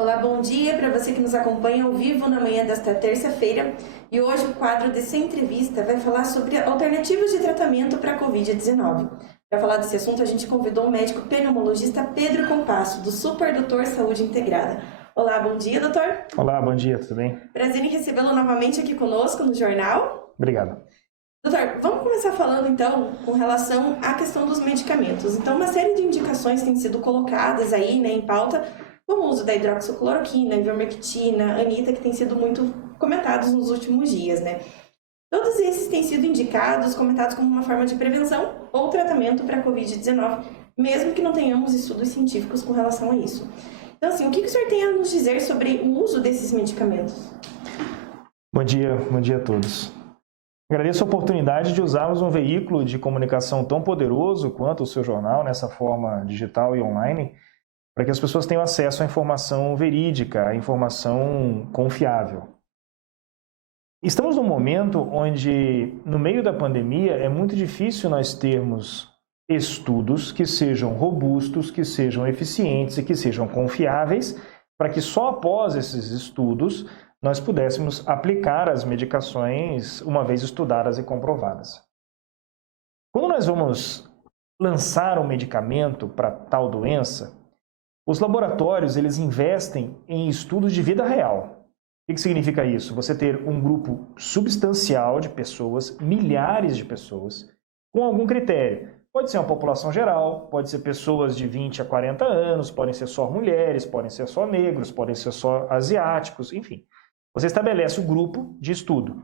Olá, bom dia para você que nos acompanha ao vivo na manhã desta terça-feira. E hoje o quadro dessa entrevista vai falar sobre alternativas de tratamento para a Covid-19. Para falar desse assunto, a gente convidou o médico pneumologista Pedro Compasso, do Super Doutor Saúde Integrada. Olá, bom dia, doutor. Olá, bom dia, tudo bem? Prazer em recebê-lo novamente aqui conosco no jornal. Obrigado. Doutor, vamos começar falando então com relação à questão dos medicamentos. Então, uma série de indicações têm sido colocadas aí, em pauta, como o uso da hidroxicloroquina, ivermectina, anita, que têm sido muito comentados nos últimos dias, Todos esses têm sido indicados, comentados como uma forma de prevenção ou tratamento para a Covid-19, mesmo que não tenhamos estudos científicos com relação a isso. Então, assim, o que o senhor tem a nos dizer sobre o uso desses medicamentos? Bom dia a todos. Agradeço a oportunidade de usarmos um veículo de comunicação tão poderoso quanto o seu jornal, nessa forma digital e online, para que as pessoas tenham acesso à informação verídica, à informação confiável. Estamos num momento onde, no meio da pandemia, é muito difícil nós termos estudos que sejam robustos, que sejam eficientes e que sejam confiáveis, para que só após esses estudos nós pudéssemos aplicar as medicações uma vez estudadas e comprovadas. Quando nós vamos lançar um medicamento para tal doença, os laboratórios eles investem em estudos de vida real. O que significa isso? Você ter um grupo substancial de pessoas, milhares de pessoas, com algum critério. Pode ser uma população geral, pode ser pessoas de 20 a 40 anos, podem ser só mulheres, podem ser só negros, podem ser só asiáticos, enfim. Você estabelece o grupo de estudo.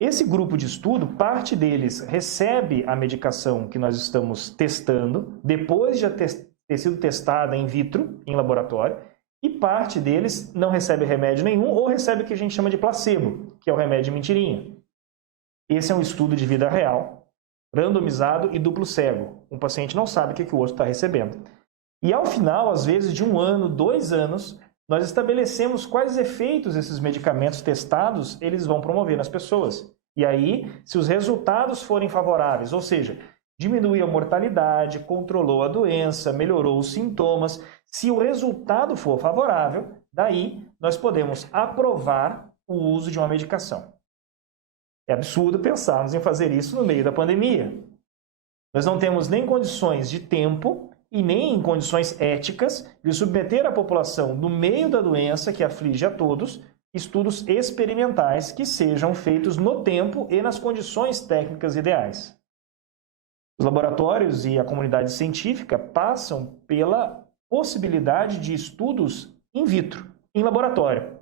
Esse grupo de estudo, parte deles recebe a medicação que nós estamos testando, depois de ter sido testada in vitro, em laboratório, e parte deles não recebe remédio nenhum ou recebe o que a gente chama de placebo, que é o remédio de mentirinha. Esse é um estudo de vida real, randomizado e duplo cego. Um paciente não sabe o que o outro está recebendo. E ao final, às vezes de 1 ano, 2 anos, nós estabelecemos quais efeitos esses medicamentos testados eles vão promover nas pessoas. E aí, se os resultados forem favoráveis, ou seja, diminuiu a mortalidade, controlou a doença, melhorou os sintomas, se o resultado for favorável, daí nós podemos aprovar o uso de uma medicação. É absurdo pensarmos em fazer isso no meio da pandemia. Nós não temos nem condições de tempo e nem em condições éticas de submeter a população no meio da doença que aflige a todos, estudos experimentais que sejam feitos no tempo e nas condições técnicas ideais. Os laboratórios e a comunidade científica passam pela possibilidade de estudos in vitro, em laboratório.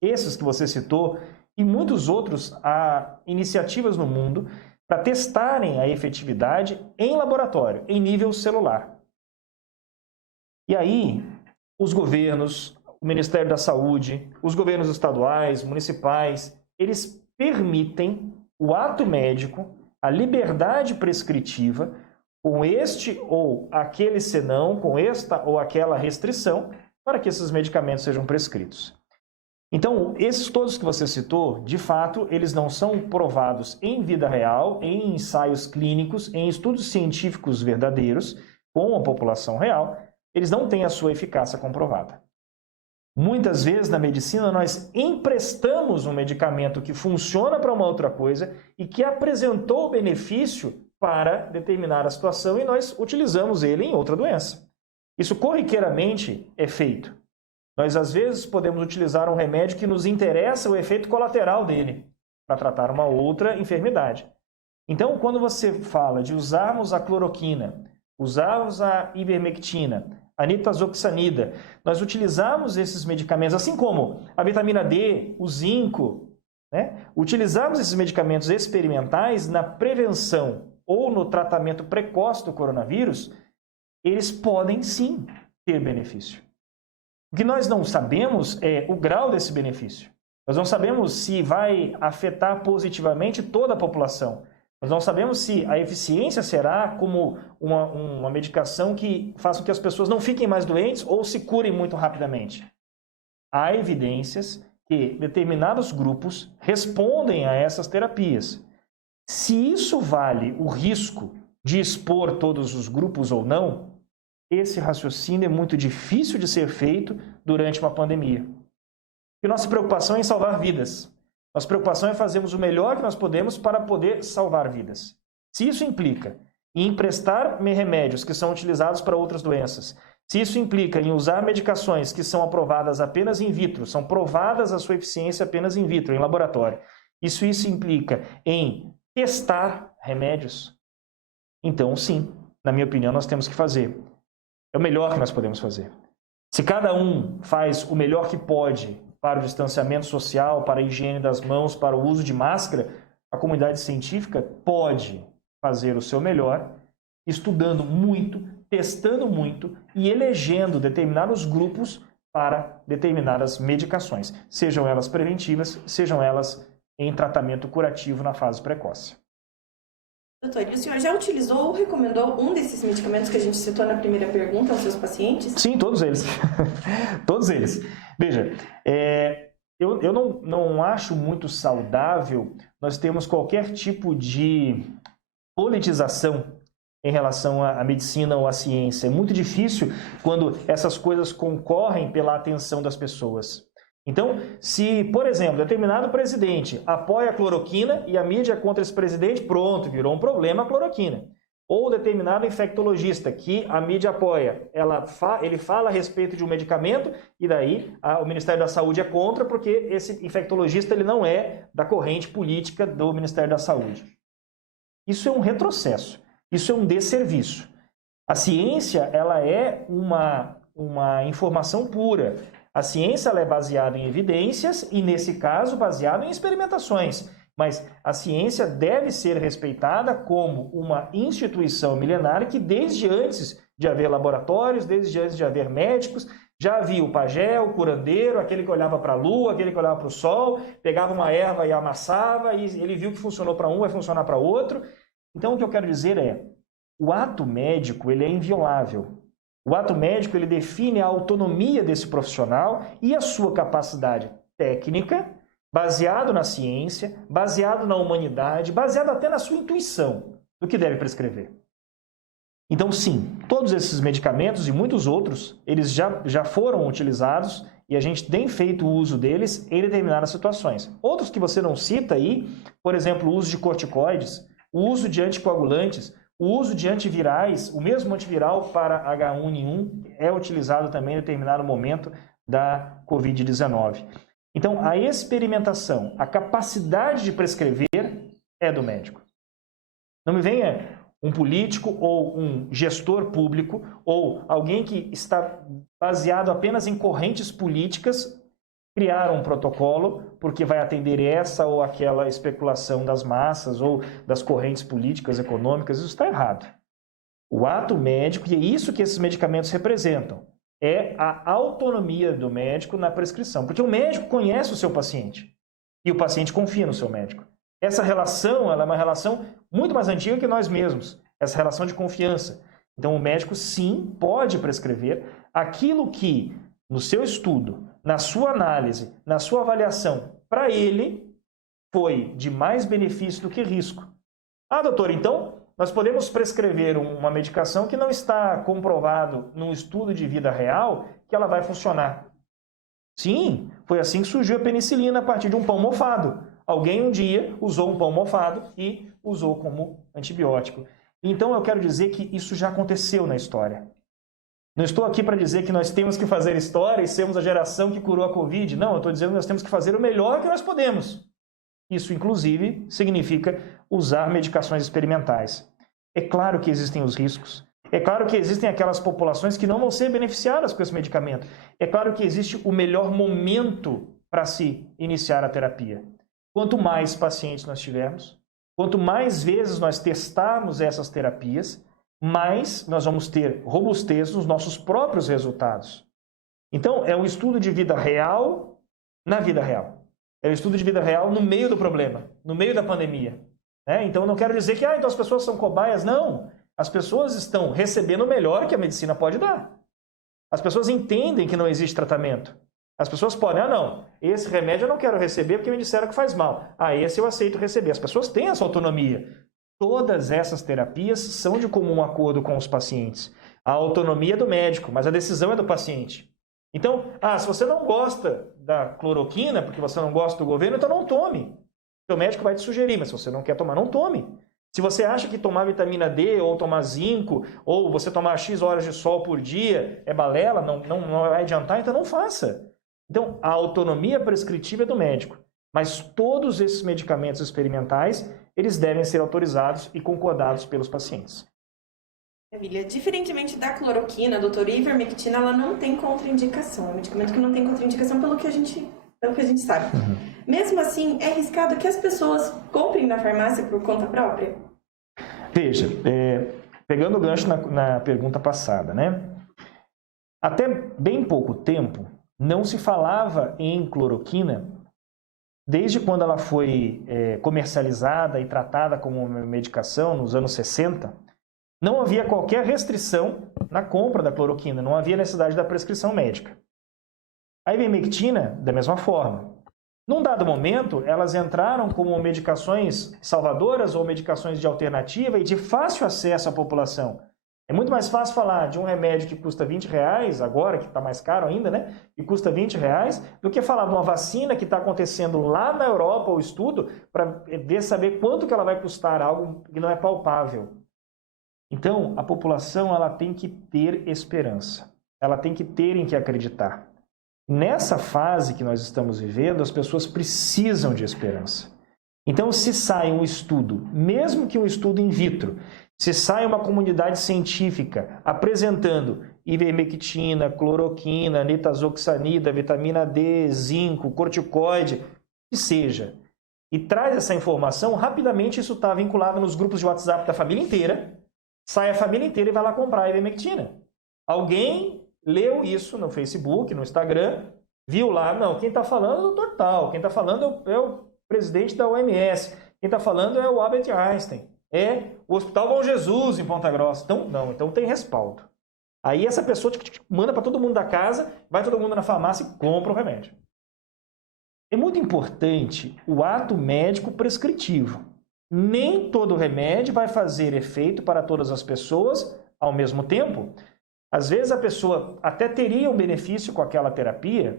Esses que você citou e muitos outros, há iniciativas no mundo para testarem a efetividade em laboratório, em nível celular. E aí, os governos, o Ministério da Saúde, os governos estaduais, municipais, eles permitem o ato médico, a liberdade prescritiva, com este ou aquele senão, com esta ou aquela restrição, para que esses medicamentos sejam prescritos. Então, esses todos que você citou, de fato, eles não são provados em vida real, em ensaios clínicos, em estudos científicos verdadeiros, com a população real, eles não têm a sua eficácia comprovada. Muitas vezes na medicina nós emprestamos um medicamento que funciona para uma outra coisa e que apresentou benefício para determinada situação e nós utilizamos ele em outra doença. Isso corriqueiramente é feito. Nós às vezes podemos utilizar um remédio que nos interessa o efeito colateral dele para tratar uma outra enfermidade. Então, quando você fala de usarmos a cloroquina, usarmos a ivermectina, a nitazoxanida, nós utilizamos esses medicamentos, assim como a vitamina D, o zinco, utilizamos esses medicamentos experimentais na prevenção ou no tratamento precoce do coronavírus, eles podem sim ter benefício. O que nós não sabemos é o grau desse benefício. Nós não sabemos se vai afetar positivamente toda a população. Nós não sabemos se a eficiência será como uma medicação que faça com que as pessoas não fiquem mais doentes ou se curem muito rapidamente. Há evidências que determinados grupos respondem a essas terapias. Se isso vale o risco de expor todos os grupos ou não, esse raciocínio é muito difícil de ser feito durante uma pandemia. Porque nossa preocupação é em salvar vidas. Nossa preocupação é fazermos o melhor que nós podemos para poder salvar vidas. Se isso implica em emprestar remédios que são utilizados para outras doenças, se isso implica em usar medicações que são aprovadas apenas in vitro, são provadas a sua eficiência apenas in vitro, em laboratório, isso implica em testar remédios, então sim, na minha opinião, nós temos que fazer. É o melhor que nós podemos fazer. Se cada um faz o melhor que pode para o distanciamento social, para a higiene das mãos, para o uso de máscara, a comunidade científica pode fazer o seu melhor, estudando muito, testando muito e elegendo determinados grupos para determinadas medicações, sejam elas preventivas, sejam elas em tratamento curativo na fase precoce. Doutor, e o senhor já utilizou ou recomendou um desses medicamentos que a gente citou na primeira pergunta aos seus pacientes? Sim, todos eles. Todos eles. Veja, eu não acho muito saudável nós termos qualquer tipo de politização em relação à medicina ou à ciência. É muito difícil quando essas coisas concorrem pela atenção das pessoas. Então, se, por exemplo, determinado presidente apoia a cloroquina e a mídia é contra esse presidente, pronto, virou um problema a cloroquina. Ou determinado infectologista que a mídia apoia, ele fala a respeito de um medicamento e daí o Ministério da Saúde é contra porque esse infectologista ele não é da corrente política do Ministério da Saúde. Isso é um retrocesso, isso é um desserviço. A ciência ela é uma informação pura. A ciência ela é baseada em evidências e, nesse caso, baseada em experimentações. Mas a ciência deve ser respeitada como uma instituição milenar que, desde antes de haver laboratórios, desde antes de haver médicos, já havia o pajé, o curandeiro, aquele que olhava para a lua, aquele que olhava para o sol, pegava uma erva e amassava, e ele viu que funcionou para um, vai funcionar para outro. Então, o que eu quero dizer é, o ato médico ele é inviolável. O ato médico ele define a autonomia desse profissional e a sua capacidade técnica, baseado na ciência, baseado na humanidade, baseado até na sua intuição do que deve prescrever. Então, sim, todos esses medicamentos e muitos outros, eles já foram utilizados e a gente tem feito uso deles em determinadas situações. Outros que você não cita aí, por exemplo, o uso de corticoides, o uso de anticoagulantes, o uso de antivirais, o mesmo antiviral para H1N1 é utilizado também em determinado momento da Covid-19. Então, a experimentação, a capacidade de prescrever é do médico. Não me venha um político ou um gestor público ou alguém que está baseado apenas em correntes políticas criar um protocolo porque vai atender essa ou aquela especulação das massas ou das correntes políticas, econômicas. Isso está errado. O ato médico, e é isso que esses medicamentos representam, é a autonomia do médico na prescrição. Porque o médico conhece o seu paciente e o paciente confia no seu médico. Essa relação ela é uma relação muito mais antiga que nós mesmos, essa relação de confiança. Então o médico sim pode prescrever aquilo que no seu estudo, na sua análise, na sua avaliação, para ele foi de mais benefício do que risco. Ah, doutor, então nós podemos prescrever uma medicação que não está comprovado num estudo de vida real que ela vai funcionar. Sim, foi assim que surgiu a penicilina a partir de um pão mofado. Alguém um dia usou um pão mofado e usou como antibiótico. Então eu quero dizer que isso já aconteceu na história. Não estou aqui para dizer que nós temos que fazer história e sermos a geração que curou a Covid. Não, eu estou dizendo que nós temos que fazer o melhor que nós podemos. Isso, inclusive, significa usar medicações experimentais. É claro que existem os riscos. É claro que existem aquelas populações que não vão ser beneficiadas com esse medicamento. É claro que existe o melhor momento para se iniciar a terapia. Quanto mais pacientes nós tivermos, quanto mais vezes nós testarmos essas terapias, mais nós vamos ter robustez nos nossos próprios resultados. Então, é um estudo de vida real na vida real. É um estudo de vida real no meio do problema, no meio da pandemia. Então, não quero dizer que então as pessoas são cobaias. Não. As pessoas estão recebendo o melhor que a medicina pode dar. As pessoas entendem que não existe tratamento. As pessoas podem, não, esse remédio eu não quero receber porque me disseram que faz mal. Esse eu aceito receber. As pessoas têm essa autonomia. Todas essas terapias são de comum acordo com os pacientes. A autonomia é do médico, mas a decisão é do paciente. Então, se você não gosta da cloroquina, porque você não gosta do governo, então não tome. Seu médico vai te sugerir, mas se você não quer tomar, não tome. Se você acha que tomar vitamina D, ou tomar zinco, ou você tomar X horas de sol por dia é balela, não vai adiantar, então não faça. Então, a autonomia prescritiva é do médico. Mas todos esses medicamentos experimentais, eles devem ser autorizados e concordados pelos pacientes. Maravilha. Diferentemente da cloroquina, a doutora, ivermectina, ela não tem contraindicação. É um medicamento que não tem contraindicação pelo que a gente sabe. Mesmo assim, é arriscado que as pessoas comprem na farmácia por conta própria? Veja, pegando o gancho na pergunta passada, né? Até bem pouco tempo, não se falava em cloroquina. Desde quando ela foi comercializada e tratada como uma medicação, nos anos 60, não havia qualquer restrição na compra da cloroquina, não havia necessidade da prescrição médica. A ivermectina, da mesma forma. Num dado momento, elas entraram como medicações salvadoras ou medicações de alternativa e de fácil acesso à população. É muito mais fácil falar de um remédio que custa R$20, agora que está mais caro ainda, né? Que custa R$20, do que falar de uma vacina que está acontecendo lá na Europa, o estudo, para saber quanto que ela vai custar, algo que não é palpável. Então, a população ela tem que ter esperança. Ela tem que ter em que acreditar. Nessa fase que nós estamos vivendo, as pessoas precisam de esperança. Então, se sai um estudo, mesmo que um estudo in vitro, se sai uma comunidade científica apresentando ivermectina, cloroquina, nitazoxanida, vitamina D, zinco, corticoide, que seja, e traz essa informação, rapidamente isso está vinculado nos grupos de WhatsApp da família inteira, sai a família inteira e vai lá comprar a ivermectina. Alguém leu isso no Facebook, no Instagram, viu lá, não, quem está falando é o doutor tal, quem está falando é o presidente da OMS, quem está falando é o Albert Einstein, é o Hospital Bom Jesus em Ponta Grossa. Então tem respaldo. Aí essa pessoa manda para todo mundo da casa, vai todo mundo na farmácia e compra o remédio. É muito importante o ato médico prescritivo. Nem todo remédio vai fazer efeito para todas as pessoas ao mesmo tempo. Às vezes a pessoa até teria um benefício com aquela terapia,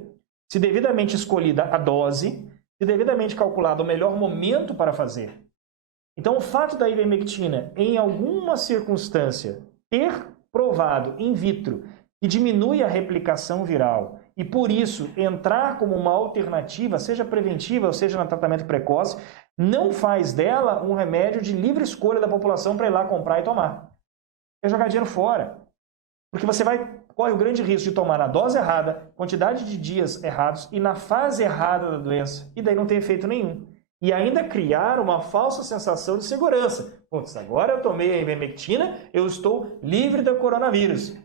se devidamente escolhida a dose, se devidamente calculado o melhor momento para fazer. Então, o fato da ivermectina, em alguma circunstância, ter provado in vitro que diminui a replicação viral e, por isso, entrar como uma alternativa, seja preventiva ou seja no tratamento precoce, não faz dela um remédio de livre escolha da população para ir lá comprar e tomar. É jogar dinheiro fora. Porque você corre o grande risco de tomar na dose errada, quantidade de dias errados e na fase errada da doença. E daí não tem efeito nenhum. E ainda criar uma falsa sensação de segurança. Putz, agora eu tomei a ivermectina, eu estou livre do coronavírus.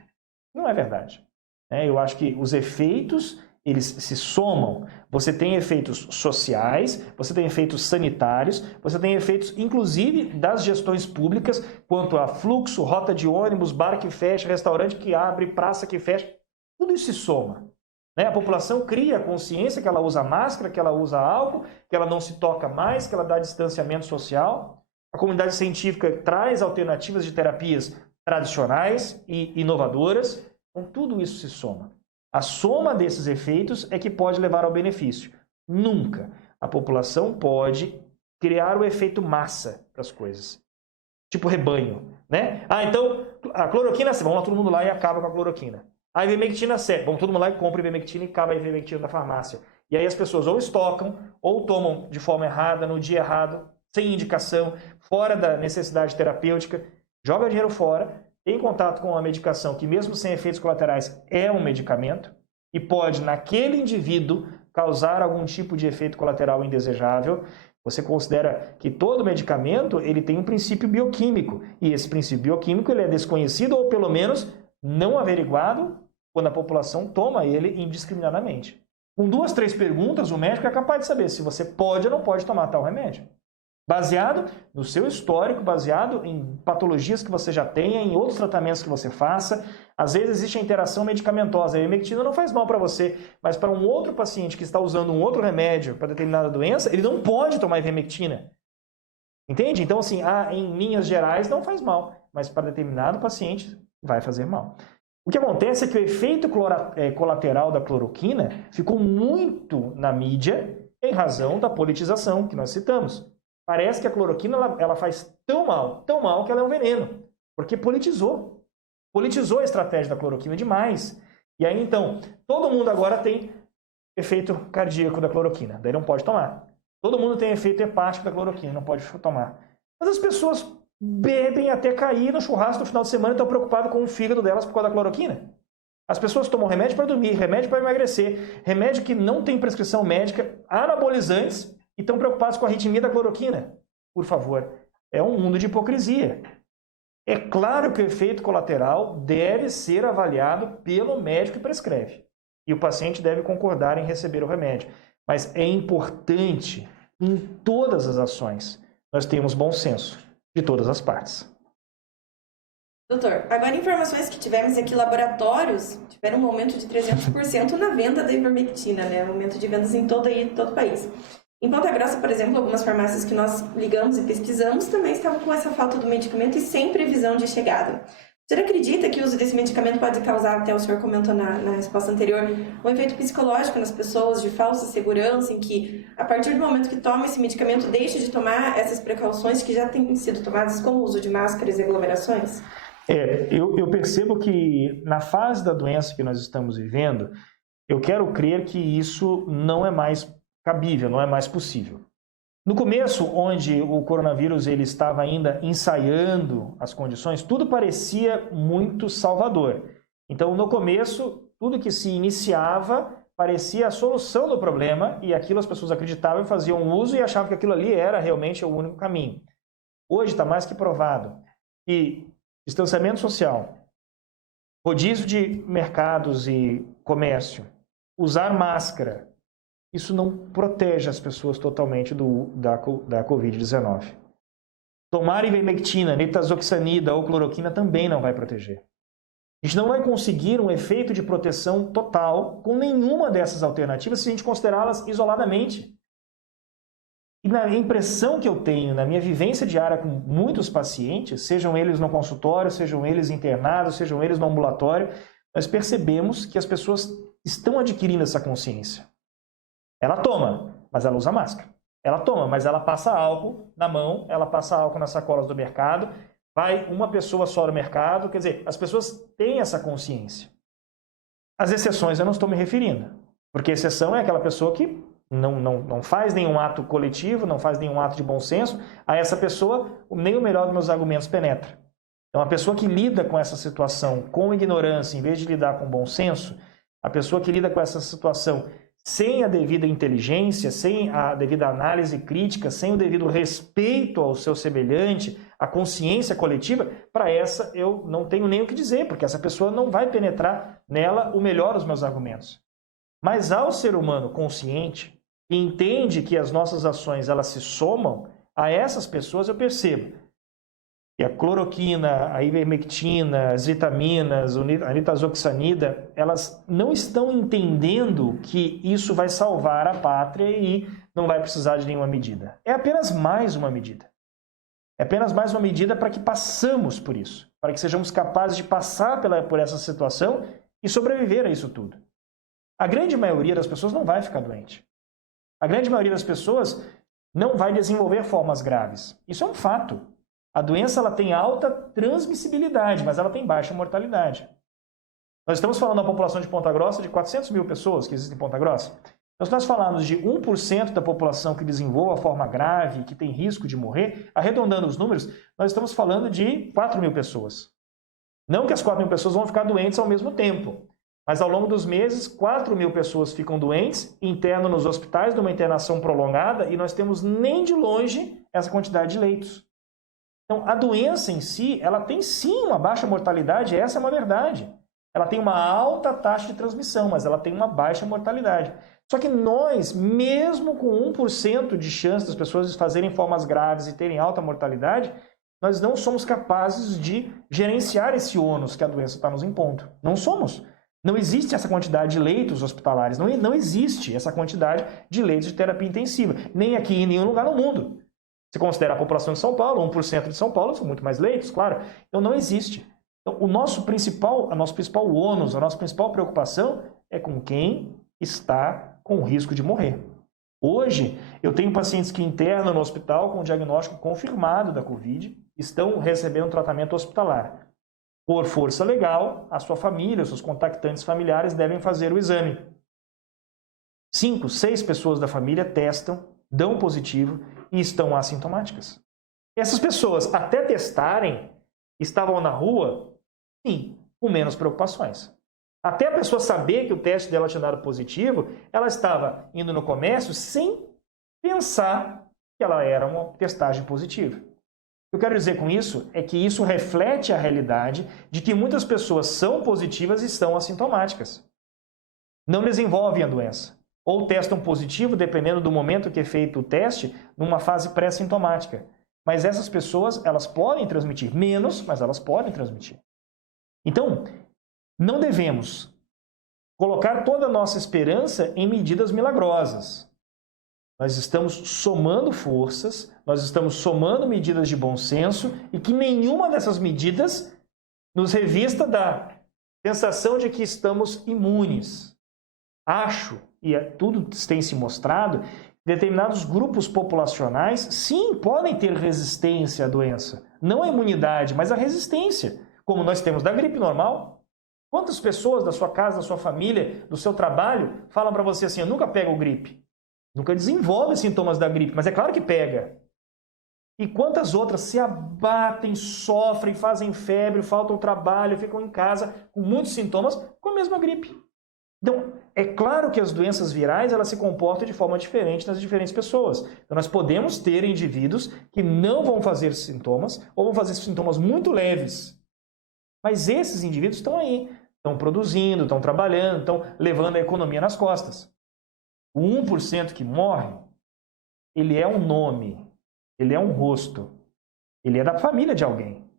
Não é verdade. Eu acho que os efeitos, eles se somam. Você tem efeitos sociais, você tem efeitos sanitários, você tem efeitos, inclusive, das gestões públicas, quanto a fluxo, rota de ônibus, bar que fecha, restaurante que abre, praça que fecha. Tudo isso se soma. A população cria a consciência que ela usa máscara, que ela usa álcool, que ela não se toca mais, que ela dá distanciamento social. A comunidade científica traz alternativas de terapias tradicionais e inovadoras. Então, tudo isso se soma. A soma desses efeitos é que pode levar ao benefício. Nunca a população pode criar o efeito massa para as coisas. Tipo rebanho, né? Então, a cloroquina, vamos lá todo mundo lá e acaba com a cloroquina. A ivermectina serve. Vamos todo mundo lá e compra a ivermectina e acaba a ivermectina na farmácia. E aí as pessoas ou estocam, ou tomam de forma errada, no dia errado, sem indicação, fora da necessidade terapêutica, joga dinheiro fora, tem contato com uma medicação que, mesmo sem efeitos colaterais, é um medicamento e pode, naquele indivíduo, causar algum tipo de efeito colateral indesejável. Você considera que todo medicamento ele tem um princípio bioquímico e esse princípio bioquímico ele é desconhecido ou, pelo menos, não averiguado quando a população toma ele indiscriminadamente. Com 2, 3 perguntas, o médico é capaz de saber se você pode ou não pode tomar tal remédio. Baseado no seu histórico, baseado em patologias que você já tenha, em outros tratamentos que você faça. Às vezes existe a interação medicamentosa. A ivermectina não faz mal para você, mas para um outro paciente que está usando um outro remédio para determinada doença, ele não pode tomar ivermectina. Entende? Então, assim, em linhas gerais não faz mal, mas para determinado paciente vai fazer mal. O que acontece é que o efeito colateral da cloroquina ficou muito na mídia em razão da politização que nós citamos. Parece que a cloroquina ela faz tão mal que ela é um veneno, porque politizou a estratégia da cloroquina demais. E aí, então, todo mundo agora tem efeito cardíaco da cloroquina, daí não pode tomar. Todo mundo tem efeito hepático da cloroquina, não pode tomar. Mas as pessoas bebem até cair no churrasco no final de semana e estão preocupadas com o fígado delas por causa da cloroquina. As pessoas tomam remédio para dormir, remédio para emagrecer, remédio que não tem prescrição médica, anabolizantes, e estão preocupados com a arritmia da cloroquina. Por favor, é um mundo de hipocrisia. É claro que o efeito colateral deve ser avaliado pelo médico que prescreve. E o paciente deve concordar em receber o remédio. Mas é importante, em todas as ações, nós temos bom senso de todas as partes. Doutor, agora informações que tivemos aqui, laboratórios tiveram um aumento de 300% na venda da ivermectina, né? Aumento de vendas em todo o país. Em Ponta Grossa, por exemplo, algumas farmácias que nós ligamos e pesquisamos também estavam com essa falta do medicamento e sem previsão de chegada. O senhor acredita que o uso desse medicamento pode causar, até o senhor comentou na resposta anterior, um efeito psicológico nas pessoas de falsa segurança, em que, a partir do momento que toma esse medicamento, deixa de tomar essas precauções que já têm sido tomadas, como o uso de máscaras e aglomerações? Eu percebo que, na fase da doença que nós estamos vivendo, eu quero crer que isso não é mais cabível, não é mais possível. No começo, onde o coronavírus ele estava ainda ensaiando as condições, tudo parecia muito salvador. Então, no começo, tudo que se iniciava parecia a solução do problema e aquilo as pessoas acreditavam e faziam uso e achavam que aquilo ali era realmente o único caminho. Hoje está mais que provado que distanciamento social, rodízio de mercados e comércio, usar máscara, isso não protege as pessoas totalmente da Covid-19. Tomar ivermectina, nitazoxanida ou cloroquina também não vai proteger. A gente não vai conseguir um efeito de proteção total com nenhuma dessas alternativas se a gente considerá-las isoladamente. E na impressão que eu tenho, na minha vivência diária com muitos pacientes, sejam eles no consultório, sejam eles internados, sejam eles no ambulatório, nós percebemos que as pessoas estão adquirindo essa consciência. Ela toma, mas ela usa máscara. Ela toma, mas ela passa álcool na mão, ela passa álcool nas sacolas do mercado, vai uma pessoa só no mercado, quer dizer, as pessoas têm essa consciência. As exceções eu não estou me referindo, porque exceção é aquela pessoa que não faz nenhum ato coletivo, não faz nenhum ato de bom senso, a essa pessoa nem o melhor dos meus argumentos penetra. Então, a pessoa que lida com essa situação com ignorância, em vez de lidar com bom senso, a pessoa que lida com essa situação sem a devida inteligência, sem a devida análise crítica, sem o devido respeito ao seu semelhante, a consciência coletiva, para essa eu não tenho nem o que dizer, porque essa pessoa não vai penetrar nela o melhor dos meus argumentos. Mas ao ser humano consciente, que entende que as nossas ações elas se somam, a essas pessoas eu percebo que a cloroquina, a ivermectina, as vitaminas, a nitazoxanida, elas não estão entendendo que isso vai salvar a pátria e não vai precisar de nenhuma medida. É apenas mais uma medida. É apenas mais uma medida para que passamos por isso, para que sejamos capazes de passar por essa situação e sobreviver a isso tudo. A grande maioria das pessoas não vai ficar doente. A grande maioria das pessoas não vai desenvolver formas graves. Isso é um fato. A doença ela tem alta transmissibilidade, mas ela tem baixa mortalidade. Nós estamos falando da população de Ponta Grossa de 400 mil pessoas que existem em Ponta Grossa. Então, se nós falarmos de 1% da população que desenvolva forma grave, que tem risco de morrer, arredondando os números, nós estamos falando de 4 mil pessoas. Não que as 4 mil pessoas vão ficar doentes ao mesmo tempo, mas ao longo dos meses, 4 mil pessoas ficam doentes, internam nos hospitais, numa internação prolongada, e nós temos nem de longe essa quantidade de leitos. Então, a doença em si, ela tem sim uma baixa mortalidade, essa é uma verdade. Ela tem uma alta taxa de transmissão, mas ela tem uma baixa mortalidade. Só que nós, mesmo com 1% de chance das pessoas fazerem formas graves e terem alta mortalidade, nós não somos capazes de gerenciar esse ônus que a doença está nos impondo. Não somos. Não existe essa quantidade de leitos hospitalares, não existe essa quantidade de leitos de terapia intensiva, nem aqui em nenhum lugar no mundo. Se considera a população de São Paulo, 1% de São Paulo, são muito mais leitos, claro. Então não existe. Então, a nosso principal ônus, a nossa principal preocupação é com quem está com o risco de morrer. Hoje, eu tenho pacientes que internam no hospital com diagnóstico confirmado da Covid, estão recebendo tratamento hospitalar. Por força legal, a sua família, os seus contactantes familiares devem fazer o exame. 5, 6 pessoas da família testam, dão positivo e estão assintomáticas. Essas pessoas, até testarem, estavam na rua, sim, com menos preocupações. Até a pessoa saber que o teste dela tinha dado positivo, ela estava indo no comércio sem pensar que ela era uma testagem positiva. O que eu quero dizer com isso é que isso reflete a realidade de que muitas pessoas são positivas e são assintomáticas. Não desenvolvem a doença. Ou testam positivo, dependendo do momento que é feito o teste, numa fase pré-sintomática. Mas essas pessoas, elas podem transmitir menos, mas elas podem transmitir. Então, não devemos colocar toda a nossa esperança em medidas milagrosas. Nós estamos somando forças, nós estamos somando medidas de bom senso e que nenhuma dessas medidas nos revista da sensação de que estamos imunes. Acho, e tudo tem se mostrado, determinados grupos populacionais, sim, podem ter resistência à doença. Não a imunidade, mas a resistência, como nós temos da gripe normal. Quantas pessoas da sua casa, da sua família, do seu trabalho, falam para você assim, eu nunca pego gripe. Nunca desenvolve sintomas da gripe, mas é claro que pega. E quantas outras se abatem, sofrem, fazem febre, faltam trabalho, ficam em casa com muitos sintomas com a mesma gripe. Então, é claro que as doenças virais elas se comportam de forma diferente nas diferentes pessoas. Então, nós podemos ter indivíduos que não vão fazer sintomas ou vão fazer sintomas muito leves. Mas esses indivíduos estão aí, estão produzindo, estão trabalhando, estão levando a economia nas costas. O 1% que morre, ele é um nome, ele é um rosto, ele é da família de alguém.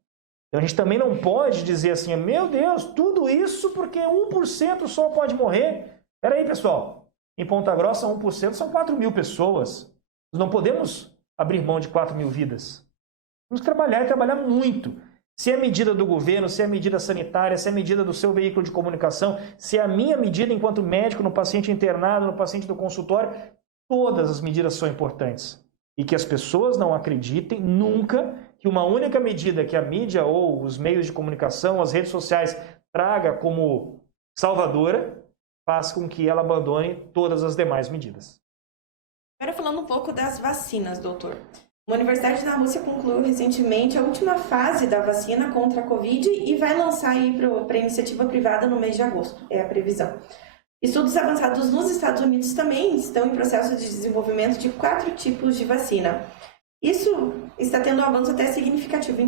Então a gente também não pode dizer assim, meu Deus, tudo isso porque 1% só pode morrer. Espera aí, pessoal, em Ponta Grossa 1% são 4.000 pessoas. Nós não podemos abrir mão de 4.000 vidas. Temos que trabalhar e trabalhar muito. Se é medida do governo, se é medida sanitária, se é medida do seu veículo de comunicação, se é a minha medida enquanto médico no paciente internado, no paciente do consultório, todas as medidas são importantes. E que as pessoas não acreditem nunca que uma única medida que a mídia ou os meios de comunicação, as redes sociais, traga como salvadora, faz com que ela abandone todas as demais medidas. Agora falando um pouco das vacinas, doutor. Uma universidade na Rússia concluiu recentemente a última fase da vacina contra a Covid e vai lançar aí para a iniciativa privada no mês de agosto, é a previsão. Estudos avançados nos Estados Unidos também estão em processo de desenvolvimento de 4 tipos de vacina. Isso está tendo um avanço até significativo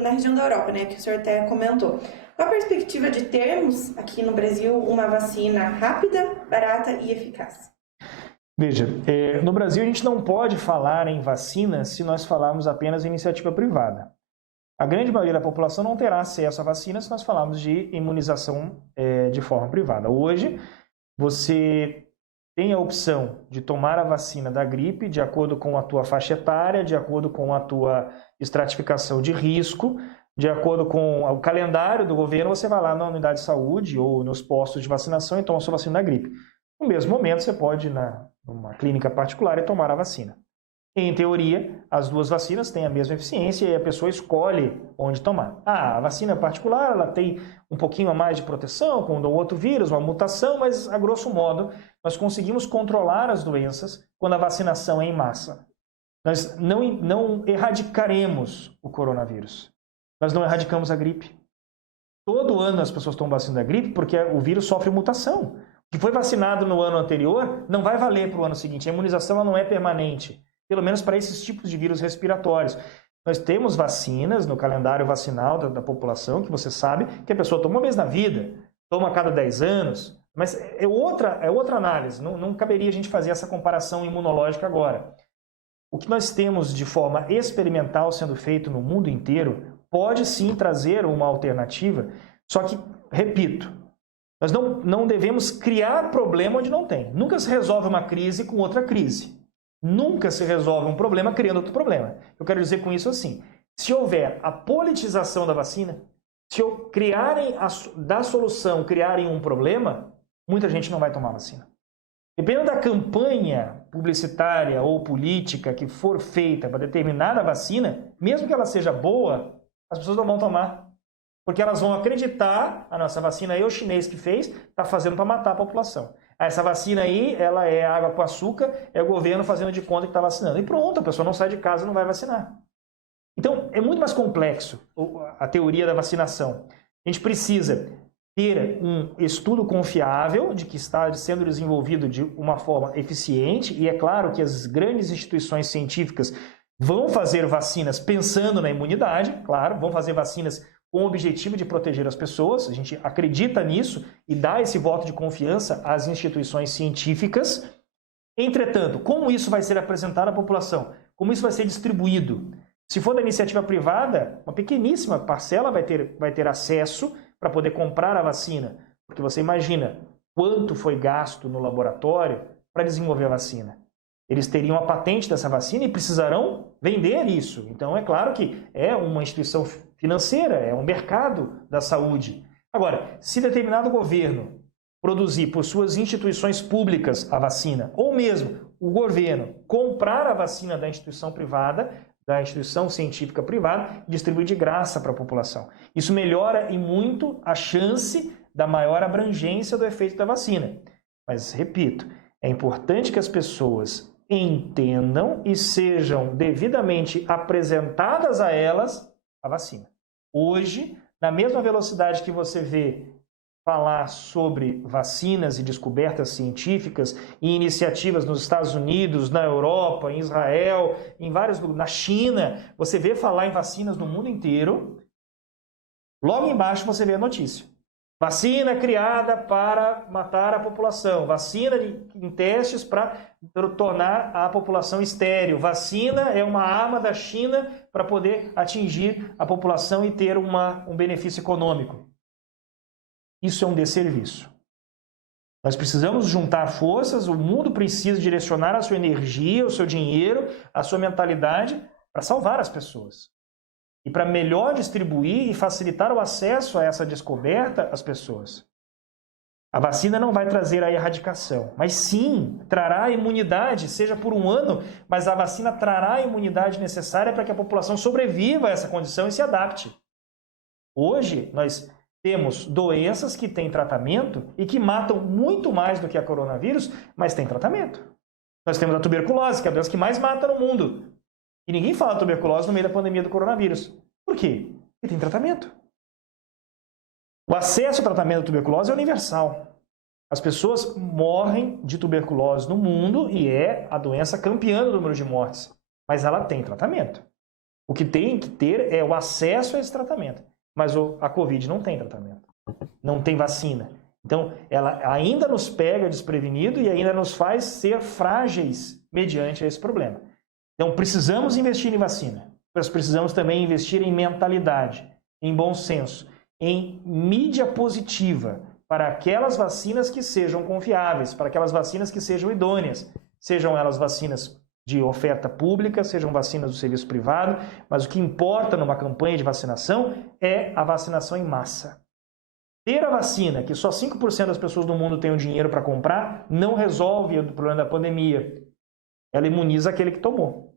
na região da Europa, né, que o senhor até comentou. Qual a perspectiva de termos aqui no Brasil uma vacina rápida, barata e eficaz? Veja, no Brasil a gente não pode falar em vacina se nós falarmos apenas em iniciativa privada. A grande maioria da população não terá acesso à vacina se nós falarmos de imunização de forma privada. Hoje, você tem a opção de tomar a vacina da gripe de acordo com a tua faixa etária, de acordo com a tua estratificação de risco, de acordo com o calendário do governo, você vai lá na unidade de saúde ou nos postos de vacinação e toma a sua vacina da gripe. No mesmo momento, você pode ir numa clínica particular e tomar a vacina. Em teoria, as duas vacinas têm a mesma eficiência e a pessoa escolhe onde tomar. A vacina particular ela tem um pouquinho a mais de proteção com um outro vírus, uma mutação, mas, a grosso modo, nós conseguimos controlar as doenças quando a vacinação é em massa. Nós não erradicaremos o coronavírus. Nós não erradicamos a gripe. Todo ano as pessoas tomam vacina da gripe porque o vírus sofre mutação. O que foi vacinado no ano anterior não vai valer para o ano seguinte. A imunização ela não é permanente, pelo menos para esses tipos de vírus respiratórios. Nós temos vacinas no calendário vacinal da população, que você sabe que a pessoa toma uma vez na vida, toma a cada 10 anos, mas é outra análise, não caberia a gente fazer essa comparação imunológica agora. O que nós temos de forma experimental sendo feito no mundo inteiro pode sim trazer uma alternativa, só que, repito, nós não devemos criar problema onde não tem. Nunca se resolve uma crise com outra crise. Nunca se resolve um problema criando outro problema. Eu quero dizer com isso assim, se houver a politização da vacina, se da solução criarem um problema, muita gente não vai tomar vacina. Dependendo da campanha publicitária ou política que for feita para determinada vacina, mesmo que ela seja boa, as pessoas não vão tomar. Porque elas vão acreditar, a nossa vacina aí, o chinês que fez, está fazendo para matar a população. Essa vacina aí, ela é água com açúcar, é o governo fazendo de conta que está vacinando. E pronto, a pessoa não sai de casa e não vai vacinar. Então, é muito mais complexo a teoria da vacinação. A gente precisa ter um estudo confiável de que está sendo desenvolvido de uma forma eficiente, e é claro que as grandes instituições científicas vão fazer vacinas pensando na imunidade, claro, vão fazer vacinas com o objetivo de proteger as pessoas, a gente acredita nisso e dá esse voto de confiança às instituições científicas. Entretanto, como isso vai ser apresentado à população? Como isso vai ser distribuído? Se for da iniciativa privada, uma pequeníssima parcela vai ter acesso para poder comprar a vacina. Porque você imagina quanto foi gasto no laboratório para desenvolver a vacina. Eles teriam a patente dessa vacina e precisarão vender isso. Então, é claro que é uma instituição financeira, é um mercado da saúde. Agora, se determinado governo produzir por suas instituições públicas a vacina, ou mesmo o governo comprar a vacina da instituição privada, da instituição científica privada, e distribuir de graça para a população. Isso melhora e muito a chance da maior abrangência do efeito da vacina. Mas, repito, é importante que as pessoas entendam e sejam devidamente apresentadas a elas a vacina. Hoje, na mesma velocidade que você vê falar sobre vacinas e descobertas científicas e iniciativas nos Estados Unidos, na Europa, em Israel, em vários lugares, na China, você vê falar em vacinas no mundo inteiro. Logo embaixo você vê a notícia. Vacina criada para matar a população. Vacina em testes para tornar a população estéril. Vacina é uma arma da China para poder atingir a população e ter um benefício econômico. Isso é um desserviço. Nós precisamos juntar forças, o mundo precisa direcionar a sua energia, o seu dinheiro, a sua mentalidade para salvar as pessoas. E para melhor distribuir e facilitar o acesso a essa descoberta às pessoas. A vacina não vai trazer a erradicação, mas sim trará a imunidade, seja por um ano, mas a vacina trará a imunidade necessária para que a população sobreviva a essa condição e se adapte. Hoje, nós temos doenças que têm tratamento e que matam muito mais do que a coronavírus, mas tem tratamento. Nós temos a tuberculose, que é a doença que mais mata no mundo. E ninguém fala tuberculose no meio da pandemia do coronavírus. Por quê? Porque tem tratamento. O acesso ao tratamento da tuberculose é universal. As pessoas morrem de tuberculose no mundo e é a doença campeã do número de mortes. Mas ela tem tratamento. O que tem que ter é o acesso a esse tratamento. Mas a Covid não tem tratamento. Não tem vacina. Então, ela ainda nos pega desprevenido e ainda nos faz ser frágeis mediante esse problema. Então, precisamos investir em vacina. Mas precisamos também investir em mentalidade, em bom senso, em mídia positiva para aquelas vacinas que sejam confiáveis, para aquelas vacinas que sejam idôneas. Sejam elas vacinas de oferta pública, sejam vacinas do serviço privado, mas o que importa numa campanha de vacinação é a vacinação em massa. Ter a vacina, que só 5% das pessoas do mundo têm o dinheiro para comprar, não resolve o problema da pandemia. Ela imuniza aquele que tomou.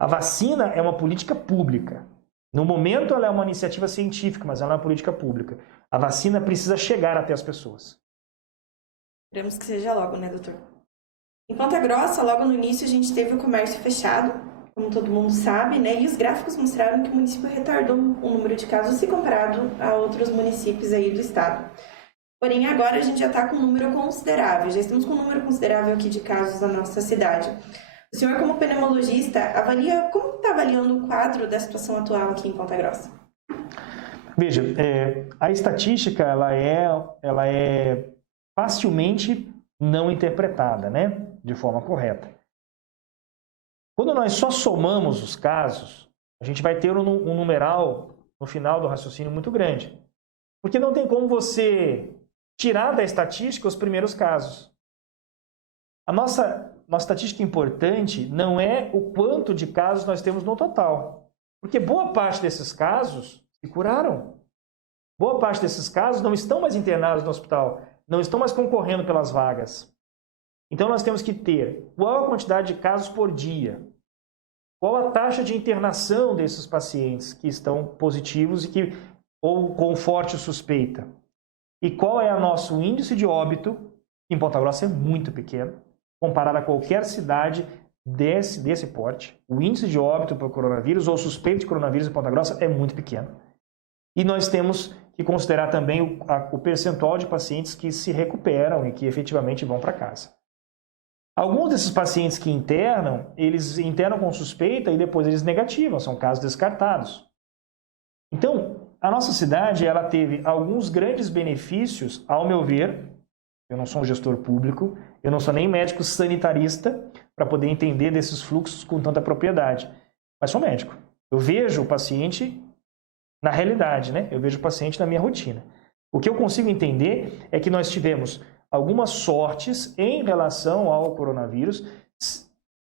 A vacina é uma política pública. No momento ela é uma iniciativa científica, mas ela é uma política pública. A vacina precisa chegar até as pessoas. Esperamos que seja logo, né, doutor? Em Ponta Grossa, logo no início, a gente teve o comércio fechado, como todo mundo sabe, né? E os gráficos mostraram que o município retardou o número de casos se comparado a outros municípios aí do estado. Porém, agora a gente já está com um número considerável, já estamos com um número considerável aqui de casos na nossa cidade. O senhor, como pneumologista, como está avaliando o quadro da situação atual aqui em Ponta Grossa? Veja, a estatística ela é facilmente não interpretada, né, de forma correta. Quando nós só somamos os casos, a gente vai ter um numeral no final do raciocínio muito grande. Porque não tem como você tirar da estatística os primeiros casos. A nossa estatística importante não é o quanto de casos nós temos no total. Porque boa parte desses casos se curaram. boa parte desses casos não estão mais internados no hospital, não estão mais concorrendo pelas vagas. Então nós temos que ter qual a quantidade de casos por dia, qual a taxa de internação desses pacientes que estão positivos ou com forte suspeita, e qual é o nosso índice de óbito. Em Ponta Grossa é muito pequeno, comparado a qualquer cidade desse porte. O índice de óbito por coronavírus ou suspeito de coronavírus em Ponta Grossa é muito pequeno. E nós temos que considerar também o percentual de pacientes que se recuperam e que efetivamente vão para casa. Alguns desses pacientes que internam, eles internam com suspeita e depois eles negativam, são casos descartados. Então, a nossa cidade ela teve alguns grandes benefícios, ao meu ver. Eu não sou um gestor público, eu não sou nem médico sanitarista para poder entender desses fluxos com tanta propriedade, mas sou médico. Eu vejo o paciente na realidade, né? Eu vejo o paciente na minha rotina. O que eu consigo entender é que nós tivemos algumas sortes em relação ao coronavírus.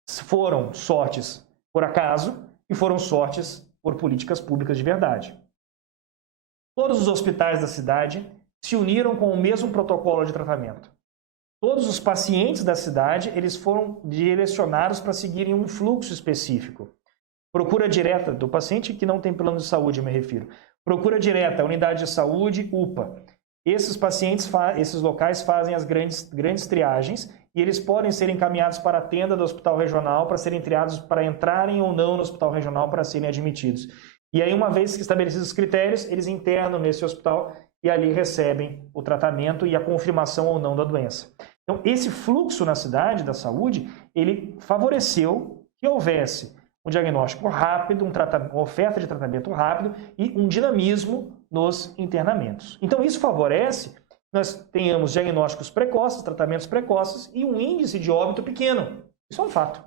Foram sortes por acaso e foram sortes por políticas públicas de verdade. Todos os hospitais da cidade se uniram com o mesmo protocolo de tratamento. Todos os pacientes da cidade eles foram direcionados para seguirem um fluxo específico. Procura direta do paciente que não tem plano de saúde, eu me refiro. Procura direta, unidade de saúde, UPA. Esses pacientes, esses locais fazem as grandes triagens e eles podem ser encaminhados para a tenda do hospital regional para serem triados para entrarem ou não no hospital regional para serem admitidos. E aí, uma vez que estabelecidos os critérios, eles internam nesse hospital e ali recebem o tratamento e a confirmação ou não da doença. Então, esse fluxo na cidade da saúde, ele favoreceu que houvesse um diagnóstico rápido, uma oferta de tratamento rápido e um dinamismo nos internamentos. Então, isso favorece que nós tenhamos diagnósticos precoces, tratamentos precoces e um índice de óbito pequeno. Isso é um fato.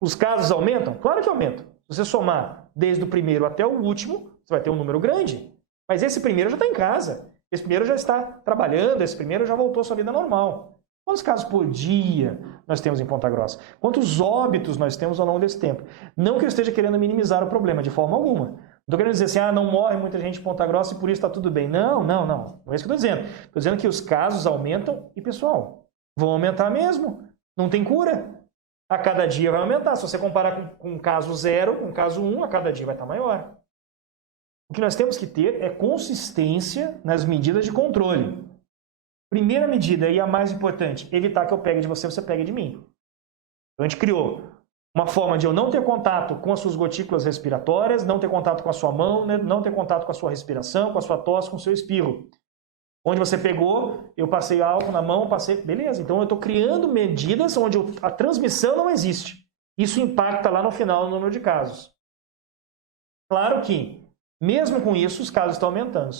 Os casos aumentam? Claro que aumentam. Se você somar desde o primeiro até o último, você vai ter um número grande. Mas esse primeiro já está em casa. Esse primeiro já está trabalhando, esse primeiro já voltou à sua vida normal. Quantos casos por dia nós temos em Ponta Grossa? Quantos óbitos nós temos ao longo desse tempo? Não que eu esteja querendo minimizar o problema, de forma alguma. Não estou querendo dizer assim, não morre muita gente em Ponta Grossa e por isso está tudo bem. Não. Não é isso que eu estou dizendo. Estou dizendo que os casos aumentam e, pessoal, vão aumentar mesmo. Não tem cura. A cada dia vai aumentar. Se você comparar com caso 0, com caso 1, a cada dia vai estar maior. O que nós temos que ter é consistência nas medidas de controle. Primeira medida, e a mais importante, evitar que eu pegue de você, você pegue de mim. Então, a gente criou uma forma de eu não ter contato com as suas gotículas respiratórias, não ter contato com a sua mão, não ter contato com a sua respiração, com a sua tosse, com o seu espirro. Onde você pegou, eu passei álcool na mão, beleza. Então, eu estou criando medidas onde a transmissão não existe. Isso impacta lá no final no número de casos. Claro que, mesmo com isso, os casos estão aumentando.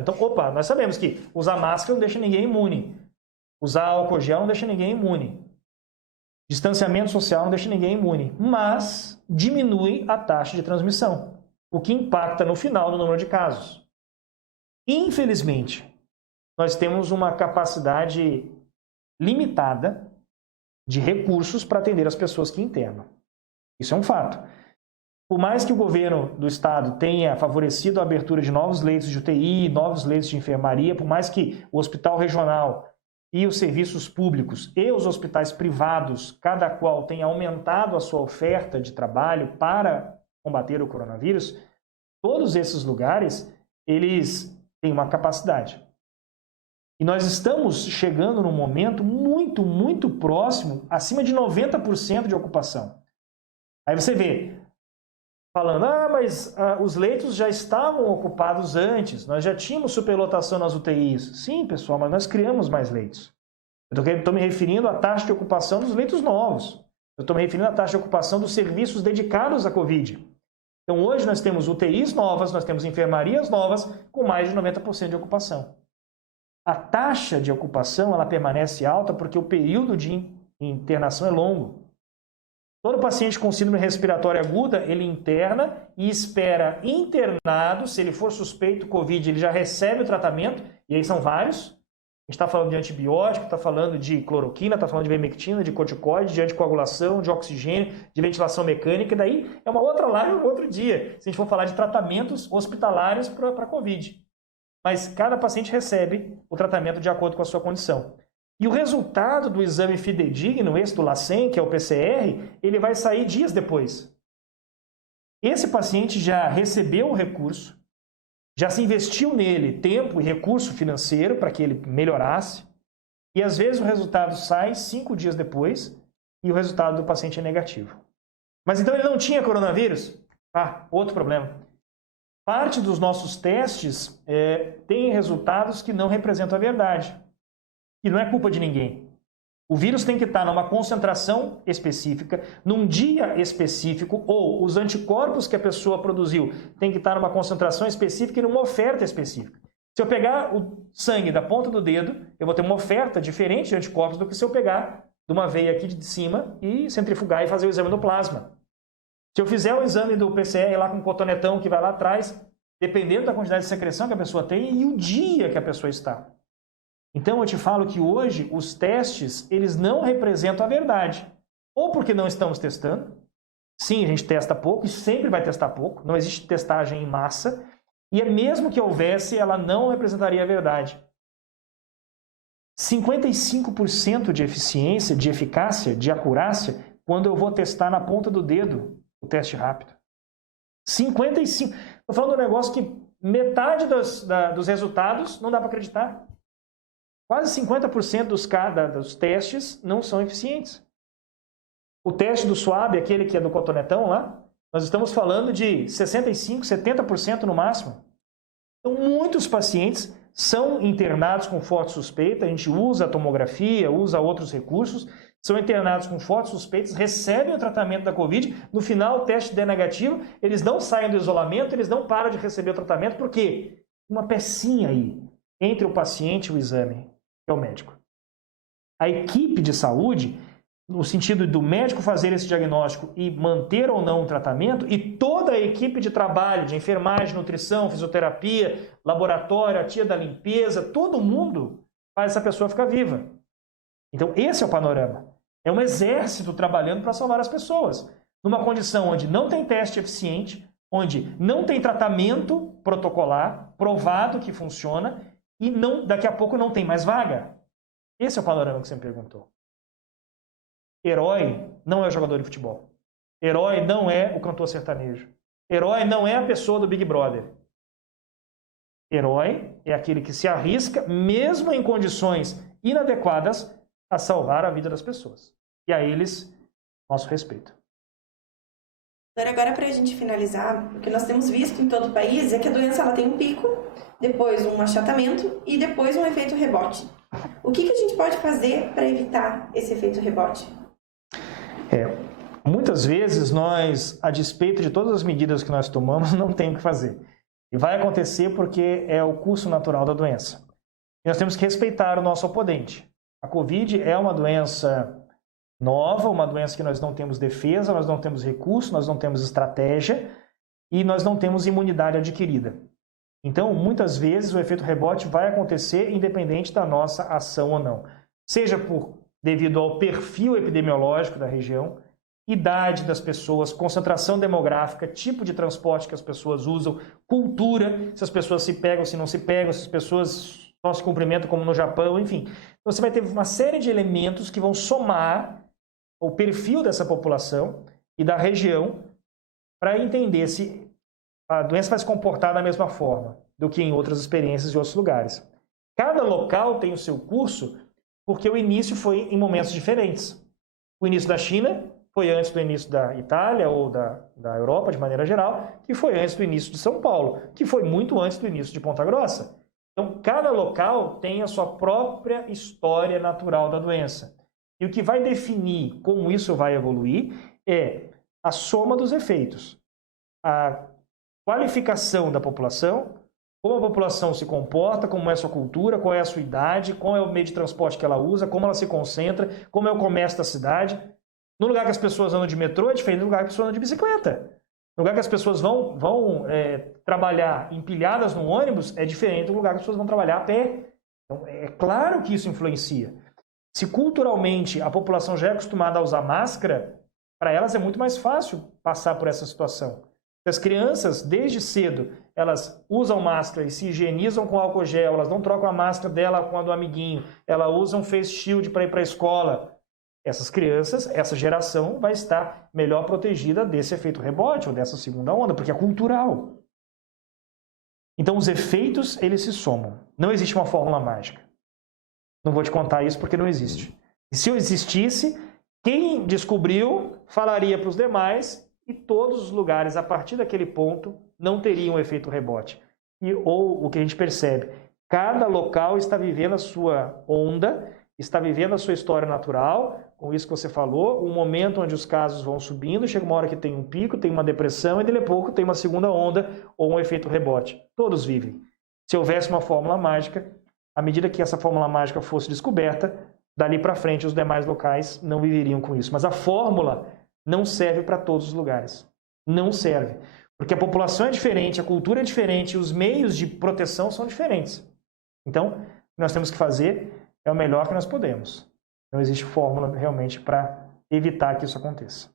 Então, nós sabemos que usar máscara não deixa ninguém imune. Usar álcool gel não deixa ninguém imune. Distanciamento social não deixa ninguém imune. Mas diminui a taxa de transmissão, o que impacta no final no número de casos. Infelizmente, nós temos uma capacidade limitada de recursos para atender as pessoas que internam. Isso é um fato. Por mais que o governo do estado tenha favorecido a abertura de novos leitos de UTI, novos leitos de enfermaria, por mais que o hospital regional e os serviços públicos e os hospitais privados, cada qual tenha aumentado a sua oferta de trabalho para combater o coronavírus, todos esses lugares, eles têm uma capacidade. E nós estamos chegando num momento muito, muito próximo, acima de 90% de ocupação. Aí você vê, falando, mas os leitos já estavam ocupados antes, nós já tínhamos superlotação nas UTIs. Sim, pessoal, mas nós criamos mais leitos. Eu estou me referindo à taxa de ocupação dos leitos novos. Eu estou me referindo à taxa de ocupação dos serviços dedicados à Covid. Então, hoje nós temos UTIs novas, nós temos enfermarias novas com mais de 90% de ocupação. A taxa de ocupação ela permanece alta porque o período de internação é longo. Todo paciente com síndrome respiratória aguda, ele interna e espera internado. Se ele for suspeito Covid, ele já recebe o tratamento, e aí são vários. A gente está falando de antibiótico, está falando de cloroquina, está falando de ivermectina, de corticoide, de anticoagulação, de oxigênio, de ventilação mecânica, e daí é uma outra live, um outro dia, se a gente for falar de tratamentos hospitalares para a COVID. Mas cada paciente recebe o tratamento de acordo com a sua condição. E o resultado do exame fidedigno, esse do LACEN, que é o PCR, ele vai sair dias depois. Esse paciente já recebeu o recurso, já se investiu nele tempo e recurso financeiro para que ele melhorasse, e às vezes o resultado sai 5 dias depois e o resultado do paciente é negativo. Mas então ele não tinha coronavírus? Outro problema. Parte dos nossos testes tem resultados que não representam a verdade. E não é culpa de ninguém. O vírus tem que estar numa concentração específica, num dia específico, ou os anticorpos que a pessoa produziu tem que estar numa concentração específica e numa oferta específica. Se eu pegar o sangue da ponta do dedo, eu vou ter uma oferta diferente de anticorpos do que se eu pegar de uma veia aqui de cima e centrifugar e fazer o exame do plasma. Se eu fizer o exame do PCR lá com o cotonetão que vai lá atrás, dependendo da quantidade de secreção que a pessoa tem e o dia que a pessoa está. Então eu te falo que hoje os testes, eles não representam a verdade. Ou porque não estamos testando. Sim, a gente testa pouco e sempre vai testar pouco. Não existe testagem em massa. E mesmo que houvesse, ela não representaria a verdade. 55% de eficiência, de eficácia, de acurácia, quando eu vou testar na ponta do dedo o teste rápido. 55%. Estou falando de um negócio que metade dos resultados não dá para acreditar. Quase 50% dos testes não são eficientes. O teste do SWAB, aquele que é do cotonetão lá, nós estamos falando de 65%, 70% no máximo. Então, muitos pacientes são internados com forte suspeita, a gente usa a tomografia, usa outros recursos, são internados com fortes suspeitas, recebem o tratamento da Covid, no final o teste der negativo, eles não saem do isolamento, eles não param de receber o tratamento, por quê? Uma pecinha aí entre o paciente e o exame. É o médico. A equipe de saúde, no sentido do médico fazer esse diagnóstico e manter ou não o tratamento, e toda a equipe de trabalho, de enfermagem, nutrição, fisioterapia, laboratório, a tia da limpeza, todo mundo faz essa pessoa ficar viva. Então esse é o panorama. É um exército trabalhando para salvar as pessoas. Numa condição onde não tem teste eficiente, onde não tem tratamento protocolar, provado que funciona, e daqui a pouco não tem mais vaga. Esse é o panorama que você me perguntou. Herói não é o jogador de futebol. Herói não é o cantor sertanejo. Herói não é a pessoa do Big Brother. Herói é aquele que se arrisca, mesmo em condições inadequadas, a salvar a vida das pessoas. E a eles, nosso respeito. Agora, para a gente finalizar, o que nós temos visto em todo o país é que a doença ela tem um pico, depois um achatamento e depois um efeito rebote. O que a gente pode fazer para evitar esse efeito rebote? Muitas vezes nós, a despeito de todas as medidas que nós tomamos, não tem o que fazer. E vai acontecer porque é o curso natural da doença. E nós temos que respeitar o nosso oponente. A Covid é uma doença nova, uma doença que nós não temos defesa, nós não temos recurso, nós não temos estratégia e nós não temos imunidade adquirida. Então, muitas vezes, o efeito rebote vai acontecer independente da nossa ação ou não. Seja devido ao perfil epidemiológico da região, idade das pessoas, concentração demográfica, tipo de transporte que as pessoas usam, cultura, se as pessoas se pegam, se não se pegam, se as pessoas só se cumprimentam como no Japão, enfim. Então, você vai ter uma série de elementos que vão somar o perfil dessa população e da região para entender se a doença vai se comportar da mesma forma do que em outras experiências de outros lugares. Cada local tem o seu curso porque o início foi em momentos diferentes. O início da China foi antes do início da Itália ou da Europa, de maneira geral, que foi antes do início de São Paulo, que foi muito antes do início de Ponta Grossa. Então, cada local tem a sua própria história natural da doença. E o que vai definir como isso vai evoluir é a soma dos efeitos. A qualificação da população, como a população se comporta, como é a sua cultura, qual é a sua idade, qual é o meio de transporte que ela usa, como ela se concentra, como é o comércio da cidade. No lugar que as pessoas andam de metrô é diferente do lugar que as pessoas andam de bicicleta. No lugar que as pessoas vão trabalhar empilhadas no ônibus é diferente do lugar que as pessoas vão trabalhar a pé. Então, é claro que isso influencia. Se culturalmente a população já é acostumada a usar máscara, para elas é muito mais fácil passar por essa situação. As crianças, desde cedo, elas usam máscara e se higienizam com álcool gel, elas não trocam a máscara dela com a do amiguinho, elas usam face shield para ir para a escola. Essas crianças, essa geração vai estar melhor protegida desse efeito rebote ou dessa segunda onda, porque é cultural. Então os efeitos, eles se somam. Não existe uma fórmula mágica. Não vou te contar isso porque não existe. E se eu existisse, quem descobriu falaria para os demais e todos os lugares, a partir daquele ponto, não teriam efeito rebote. Ou o que a gente percebe, cada local está vivendo a sua onda, está vivendo a sua história natural, com isso que você falou, um momento onde os casos vão subindo, chega uma hora que tem um pico, tem uma depressão e dali a pouco tem uma segunda onda ou um efeito rebote. Todos vivem. Se houvesse uma fórmula mágica, à medida que essa fórmula mágica fosse descoberta, dali para frente os demais locais não viveriam com isso. Mas a fórmula não serve para todos os lugares. Não serve. Porque a população é diferente, a cultura é diferente, os meios de proteção são diferentes. Então, o que nós temos que fazer é o melhor que nós podemos. Não existe fórmula realmente para evitar que isso aconteça.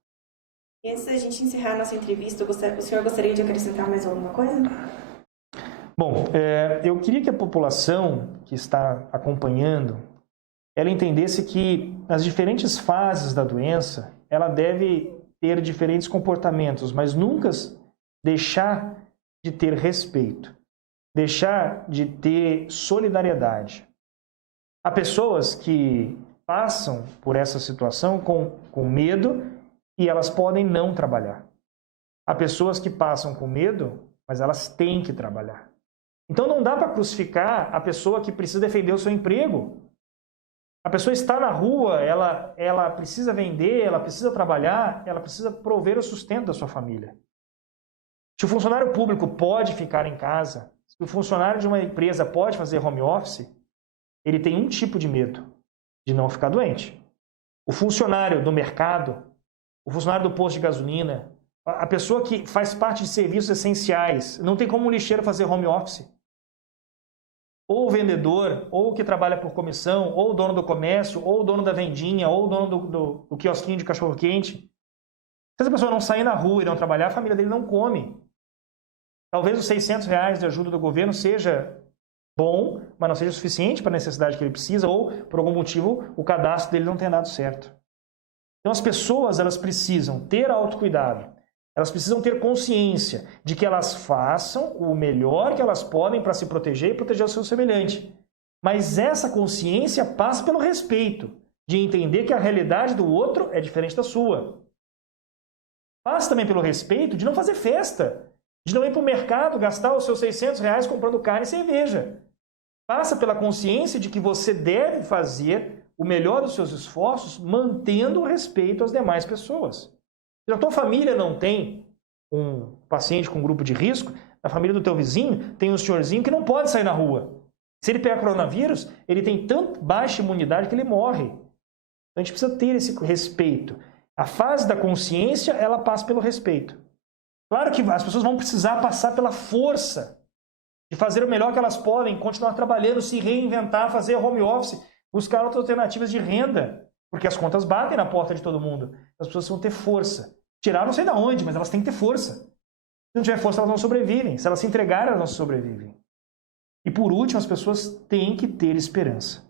E antes da gente encerrar a nossa entrevista, o senhor gostaria de acrescentar mais alguma coisa? Bom, eu queria que a população que está acompanhando, ela entendesse que nas diferentes fases da doença, ela deve ter diferentes comportamentos, mas nunca deixar de ter respeito, deixar de ter solidariedade. Há pessoas que passam por essa situação com medo e elas podem não trabalhar. Há pessoas que passam com medo, mas elas têm que trabalhar. Então não dá para crucificar a pessoa que precisa defender o seu emprego. A pessoa está na rua, ela precisa vender, ela precisa trabalhar, ela precisa prover o sustento da sua família. Se o funcionário público pode ficar em casa, se o funcionário de uma empresa pode fazer home office, ele tem um tipo de medo, de não ficar doente. O funcionário do mercado, o funcionário do posto de gasolina, a pessoa que faz parte de serviços essenciais, não tem como um lixeiro fazer home office. Ou o vendedor, ou o que trabalha por comissão, ou o dono do comércio, ou o dono da vendinha, ou o dono do quiosquinho de cachorro-quente. Se essa pessoa não sair na rua e não trabalhar, a família dele não come. Talvez os R$600 de ajuda do governo seja bom, mas não seja suficiente para a necessidade que ele precisa, ou, por algum motivo, o cadastro dele não tenha dado certo. Então, as pessoas, elas precisam ter autocuidado. Elas precisam ter consciência de que elas façam o melhor que elas podem para se proteger e proteger o seu semelhante. Mas essa consciência passa pelo respeito, de entender que a realidade do outro é diferente da sua. Passa também pelo respeito de não fazer festa, de não ir para o mercado gastar os seus R$600 comprando carne e cerveja. Passa pela consciência de que você deve fazer o melhor dos seus esforços mantendo o respeito às demais pessoas. Se a tua família não tem um paciente com grupo de risco, na família do teu vizinho tem um senhorzinho que não pode sair na rua. Se ele pegar coronavírus, ele tem tão baixa imunidade que ele morre. Então a gente precisa ter esse respeito. A fase da consciência, ela passa pelo respeito. Claro que as pessoas vão precisar passar pela força de fazer o melhor que elas podem, continuar trabalhando, se reinventar, fazer home office, buscar outras alternativas de renda, porque as contas batem na porta de todo mundo. As pessoas vão ter força. Tirar não sei de onde, mas elas têm que ter força. Se não tiver força, elas não sobrevivem. Se elas se entregarem, elas não sobrevivem. E por último, as pessoas têm que ter esperança.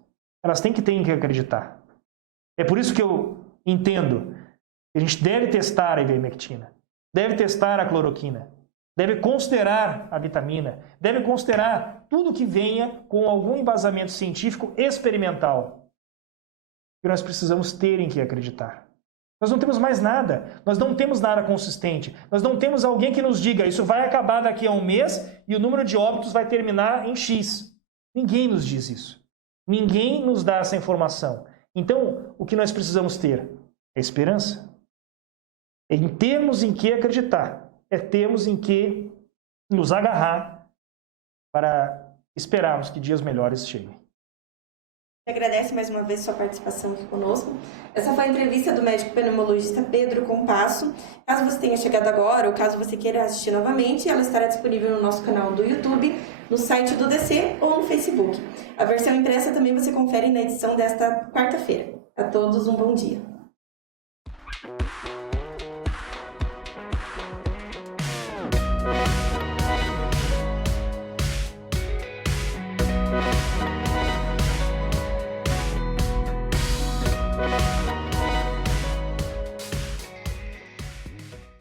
Elas têm que acreditar. É por isso que eu entendo que a gente deve testar a ivermectina, deve testar a cloroquina, deve considerar a vitamina, deve considerar tudo que venha com algum embasamento científico experimental. Que nós precisamos ter em que acreditar. Nós não temos mais nada, nós não temos nada consistente, nós não temos alguém que nos diga isso vai acabar daqui a um mês e o número de óbitos vai terminar em X. Ninguém nos diz isso. Ninguém nos dá essa informação. Então, o que nós precisamos ter é esperança. É em termos em que acreditar, é termos em que nos agarrar para esperarmos que dias melhores cheguem. Agradece mais uma vez sua participação aqui conosco. Essa foi a entrevista do médico pneumologista Pedro Compasso. Caso você tenha chegado agora ou caso você queira assistir novamente, ela estará disponível no nosso canal do YouTube, no site do DC ou no Facebook. A versão impressa também você confere na edição desta quarta-feira. A todos um bom dia.